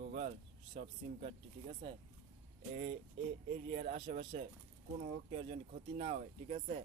Google সব সিম কার্ডটি, ঠিক আছে? এই এরিয়ার আশেপাশে কোনো কেউ যেন ক্ষতি না হয়, ঠিক আছে?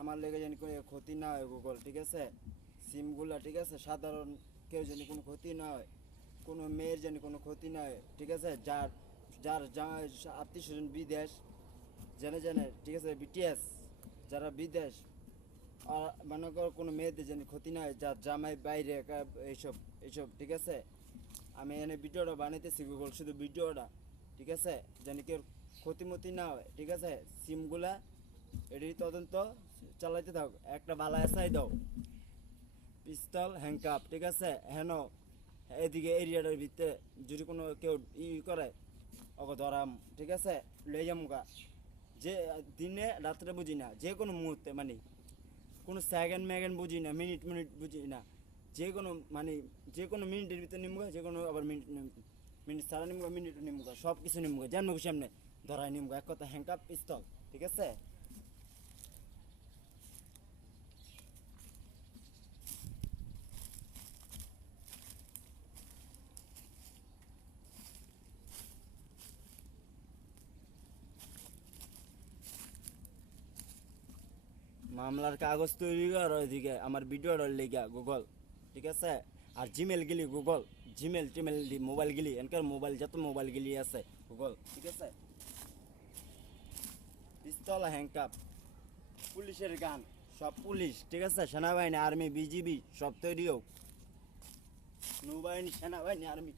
আমার লেগে যেন কোনো ক্ষতি না হয় গুগল, ঠিক আছে? সিমগুলা, ঠিক আছে, সাধারণ কেউ যেন কোনো ক্ষতি না হয়, কোনো মেয়ের যেন কোনো ক্ষতি না হয়, ঠিক আছে? যার যার আত্মীয় স্বজন বিদেশ, জেনে জেনে, ঠিক আছে, বিটিএস যারা বিদেশ, আর মনে কর কোনো মেয়েদের যেন ক্ষতি না হয়, যার জামাই বাইরে এইসব এইসব, ঠিক আছে? আমি এনে ভিডিওটা বানাইতেছি গুগল, শুধু ভিডিওটা, ঠিক আছে, যেন কেউ ক্ষতিমতি না হয়, ঠিক আছে? সিমগুলা এটির তদন্ত চালাইতে থাক, একটা ভালো এসআই দাও, পিস্তল হ্যাংকাপ, ঠিক আছে? হেন এদিকে এরিয়াটার ভিতরে যদি কোনো কেউ করে ওকে ধরাম, ঠিক আছে? লই যামুকা, যে দিনে রাত্রে বুঝি না, যে কোনো মুহূর্তে, মানে কোনো সেকেন্ড ম্যাগেন্ড বুঝি না, মিনিট মিনিট বুঝি না, যে কোনো মানে যে কোনো মিনিটের ভিতরে নিমুকা, যে কোনো আবার মিনিট মিনিট সারা নিমুকা, মিনিট নিমুকা, সব কিছু নিমুকা, যেমন খুশি সামনে ধরাই নিমুকা, এক কথা হ্যাংকাপ পিস্তল, ঠিক আছে? মামলার কাগজ তৈরি কর ওইদিকে আমার ভিডিওটার লেগা গুগল, ঠিক আছে? আর জিমেল গেলি গুগল, জিমেল টিমেল মোবাইল গেলি, এনকার মোবাইল যত মোবাইল গেলি আছে গুগল, ঠিক আছে? পিস্তল হ্যাংকাপ, পুলিশের গান, সব পুলিশ, ঠিক আছে? সেনাবাহিনী, আর্মি, বিজিবি সব তৈরি হোক, নৌবাহিনী, সেনাবাহিনী, আর্মি।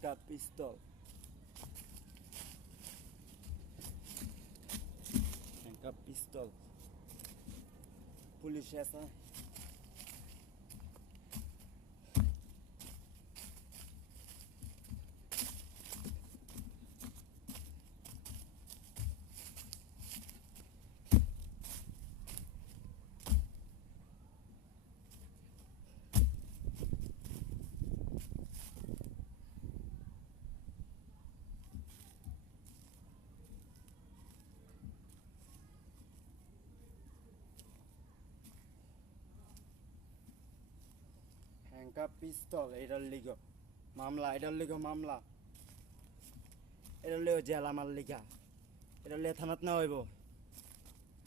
হ্যাংকাপ পিস্তল, হ্যাংকাপ পিস্তল, পুলিশ আছে। হ্যাংকাপ পিস্তল, এটার লিগ মামলা, এটার লিগ মামলা, এটার লিগ জেল আমার লিগা, এটার লিগে থানাত না হইব।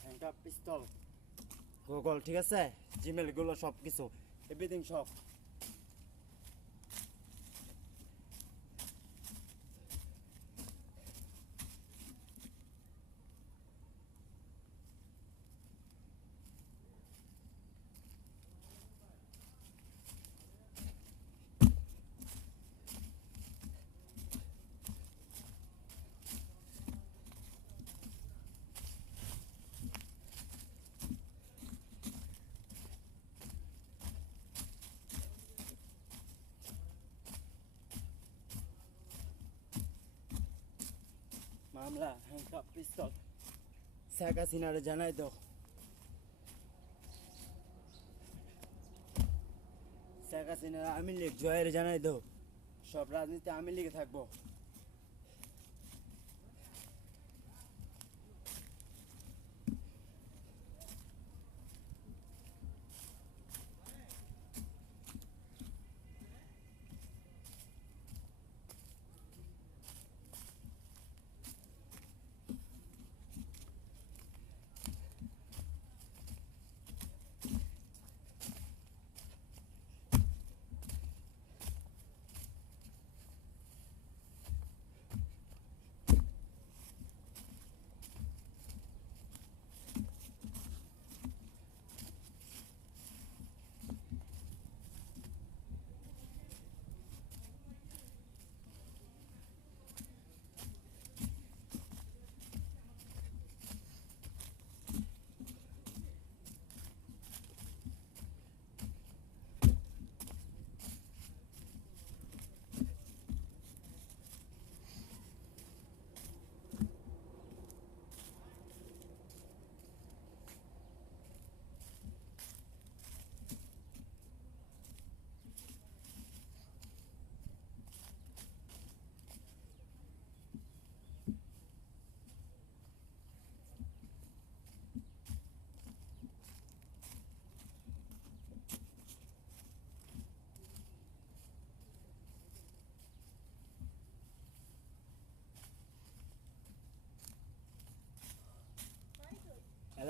হ্যাংকাপ পিস্তল গুগল, ঠিক আছে? জিমেলগুলো সব কিছু, এভরিথিং সব। মামলা হ্যাংকাপ পিস্তল, শেখ হাসিনারে জানাই দাও, শেখ হাসিনার আওয়ামী লীগ জয়ের জানাই দাও, সব রাজনীতি আওয়ামী লীগে থাকবো।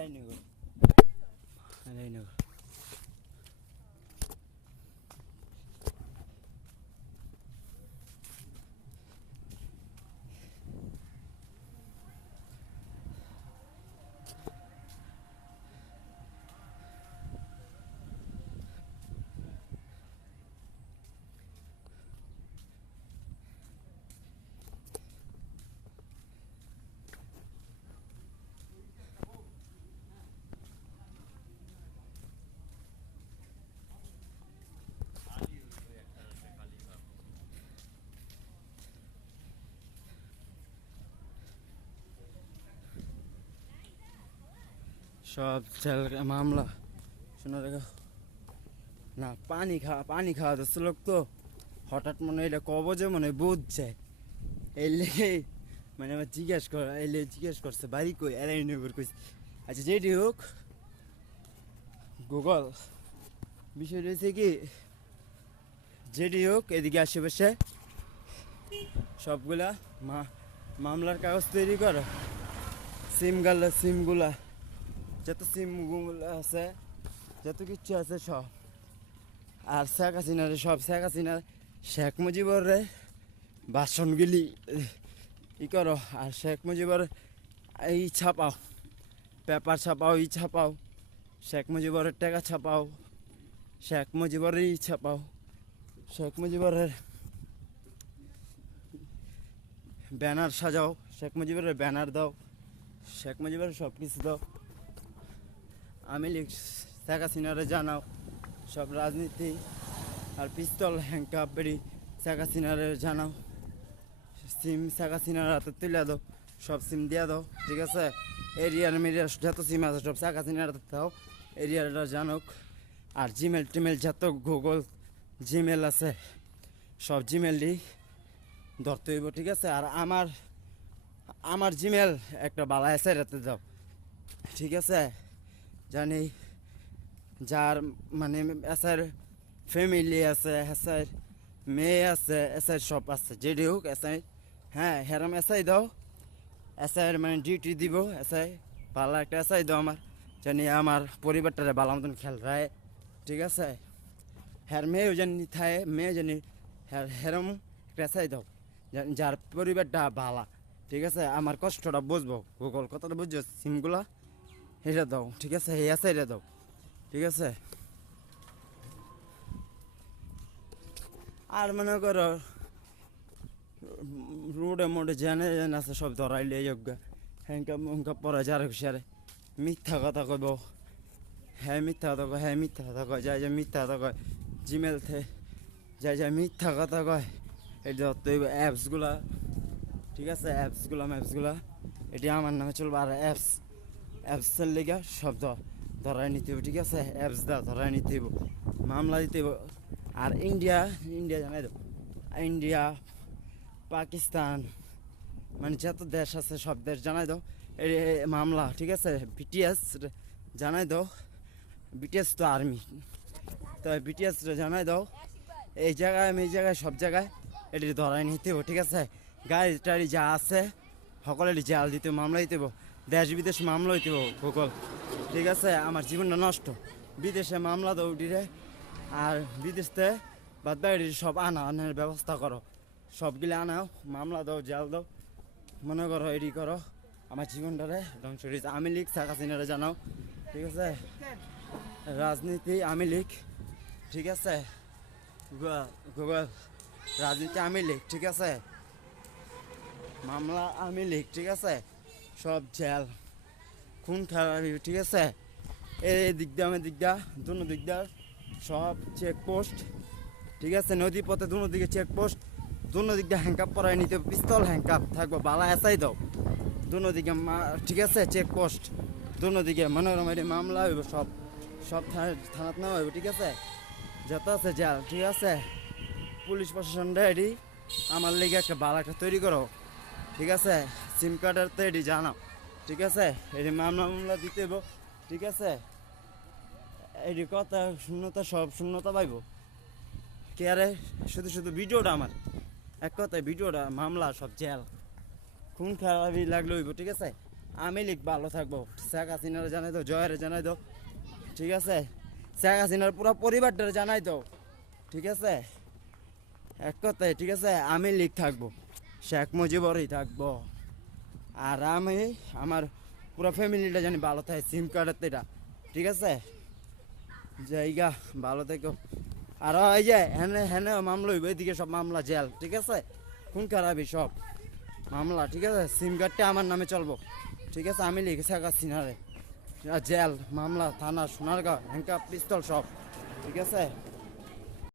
এলাইনগর এলাইনগর সব মামলা শোনা দেখো না পানি খাওয়া যাচ্ছে লোক তো হঠাৎ মনে হয় এটা কবজে মনে হয় বুঝছে এই লেগে মানে আমার জিজ্ঞেস করছে বাড়ি কই এলাইনগর কইছে আচ্ছা যেটি হোক গুগল বিষয় রয়েছে কি যেটি হোক এদিকে আশেপাশে সবগুলা মামলার কাগজ তৈরি করো সিমগুলা যত সিমগুলো আছে যত কিছু আছে সব আর শেখ হাসিনার শেখ মুজিবর বাসনগুলি ই করো আর শেখ মুজিবর এই ছাপাও পেপার ছাপাও ছাপাও শেখ মুজিবরের টাকা ছাপাও শেখ মুজিবরের ছাপাও শেখ মুজিবরের ব্যানার সাজাও শেখ মুজিবরের ব্যানার দাও শেখ মুজিবরের সব কিছু দাও আমি শেখ হাসিনারে জানাও সব রাজনীতি আর পিস্তল হ্যাংকাপ বেরি শেখ হাসিনারে জানাও সিম শেখ হাসিনার হাতে তুলে দাও সব সিম দিয়ে দাও ঠিক আছে এরিয়ার মেরিয়ার যত সিম আছে সব শেখ হাসিনার হাতে দাও এরিয়াটা জানুক আর জিমেল যত গুগল জিমেল আছে সব জিমেলই ধরতে হইব ঠিক আছে আর আমার জিমেল একটা বালা এসে রাতে দাও ঠিক আছে জানি যার মানে এসআর ফ্যামিলি আছে এসআর মেয়ে আছে এসআর সব আছে যেটি হোক এসআই হ্যাঁ হেরাম এসআই দাও এসআইয়ের মানে ডিউটি দিব এসআই ভালো একটা এসআই দাও আমার জানি আমার পরিবারটারে ভালো মতন খেয়াল রায় ঠিক আছে হ্যার মেয়েও জানি থাকে মেয়ে জানি হেরম একটা এসআই দাও যার পরিবারটা ভালো ঠিক আছে আমার কষ্টটা বুঝবো গুগল কথাটা বুঝছো সিমগুলা এটা দাও ঠিক আছে এই আছে এটা দাও ঠিক আছে আর মনে করো রোডে মোডে জেনে আছে সব ধরাইলে যোগ্য হ্যাঙ্কা পরে যার হুশিয়ারে মিথ্যা কথা কইব হ্যাঁ মিথ্যা কথা কয় হ্যাঁ মিথ্যা কথা কয় যাই মিথ্যা কথা কয় জিমেল থে যাই মিথ্যা কথা কয় এই ধরতে হইব অ্যাপসগুলা ঠিক আছে ম্যাপসগুলা এটি আমার নামে চলবে আর অ্যাপসের লেগে সব ধরাই নিতে হবে ঠিক আছে অ্যাপস ধরাই নিতে হইব মামলা দিতে হইব আর ইন্ডিয়া জানাই দেবো ইন্ডিয়া পাকিস্তান মানে যত দেশ আছে সব দেশ জানাই দাও এই মামলা ঠিক আছে বিটিএস জানাই দাও বিটিএস তো আর্মি তো বিটিএস জানাই দাও এই জায়গায় সব জায়গায় এটি ধরাই নিতে হইব ঠিক আছে গাড়ি টাড়ি যা আছে সকলেরই জাল দিতে মামলা দিতে হইব দেশ বিদেশ মামলা হইতে হইব গুগল ঠিক আছে আমার জীবনটা নষ্ট বিদেশে মামলা দাও উঠিরে আর বিদেশতে বাদ বাইরে সব আনার ব্যবস্থা করো সবগুলো আনাও মামলা দাও জাল দাও মনে করো এডি করো আমার জীবনটারে ধ্বংস হয়েছে আমি লিখ শেখ হাসিনারে জানাও ঠিক আছে রাজনীতি আমি লিখ ঠিক আছে গুগল রাজনীতি আমি লিখ ঠিক আছে মামলা আমি লিখ ঠিক আছে সব জেল খুন খারাপি ঠিক আছে এই দিক দিয়ে আমি দুনো দিক দিয়ে সব চেকপোস্ট ঠিক আছে নদী পথে দুনো দিকে চেকপোস্ট দুনো দিক দিয়ে হ্যাঙ্কাপ পরাই নিতে পিস্তল হ্যাঙ্কাপ থাকবো বালা এসাই দাও দুনো দিকে ঠিক আছে চেকপোস্ট দুনো দিকে মনোরম এটি মামলা হইব সব থানাত নেওয়া হইব ঠিক আছে যত আছে জেল ঠিক আছে পুলিশ প্রশাসনটা এটি আমার লেগে একটা বালা একটা তৈরি করো ঠিক আছে সিম কার্ডের তো এটি জানাও ঠিক আছে এটি মামলা দিতে হইব ঠিক আছে এটি কথা শূন্যতা পাইব কে আরে শুধু ভিডিওটা আমার এক কথায় ভিডিওটা মামলা সব জেল খুন খারাপি লাগলে হইব ঠিক আছে আমি লিখ ভালো থাকবো। শেখ হাসিনার জানাই দাও, জয়ের জানাই দাও, ঠিক আছে? শেখ হাসিনার পুরো পরিবারটার জানাই দাও, ঠিক আছে? এক কথায়, ঠিক আছে? আমি লিখ থাকবো, শেখ মুজিবরই থাকবো। আর আমি আমার পুরো ফ্যামিলিটা জানি ভালো থাকে, সিম কার্ডের এটা, ঠিক আছে? জায়গা ভালো থেকো। আর এই যে হেনে হেনে মামলা হইব, এদিকে সব মামলা জেল, ঠিক আছে? খুন খারাপি সব মামলা, ঠিক আছে? সিম কার্ডটা আমার নামে চলবো, ঠিক আছে? আমি লিখে শেখ হাসিনারে জেল মামলা থানা সোনারগাঁও হ্যাঙ্কা পিস্তল সব, ঠিক আছে?